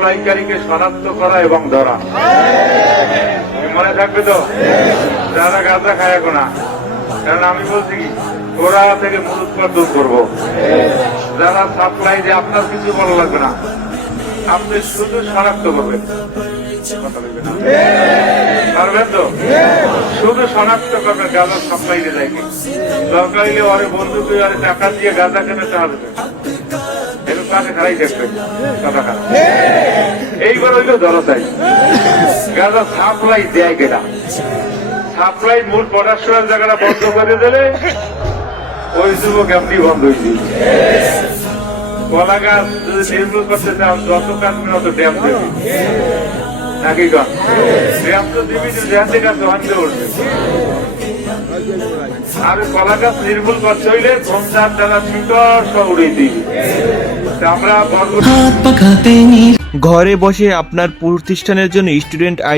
সাপ্লাইকারীকে শনাক্ত করা এবং ধরা। মনে থাকবে তো, যারা গাঁজা খায় এখন না, কারণ আমি বলছি কি ওরা থেকে মূলোৎপাদন করবো। যারা সাপ্লাই দিয়ে আপনার কিছু বলা লাগবে না, আপনি শুধু শনাক্ত করবেন, পারবেন তো? শুধু শনাক্ত করবেন গাঁজা সাপ্লাই দিয়ে যায় কি দরকার হলে ওরে বন্ধু তুই আরে টাকা দিয়ে গাঁজা কেনে টাকা দেবে, এরকম কাছে খারাই দেখবেন টাকা খারাপ। এইবার হইলো ধরা চাই গাঁজা সাপ্লাই দেয় কেটা, সাপ্লাই মূল প্রোডাকশনের জায়গাটা বন্ধ করে দিলে ওই যুবক এমনি বন্ধ হয়েছে। কলা গাছ যদি নির্মূল করতে চান যত কাজ তত ড্যাম দেবে নাকি গাছ ড্যাম তো দিবি যে গাছ ভাঙতে উঠবে। আর কলা গাছ নির্মূল করতে হইলে সংসার দ্বারা শিকড় সব উড়িয়ে দিবি। আমরা ঘরে বসে আপনার প্রতিষ্ঠানের জন্য স্টুডেন্ট আইডি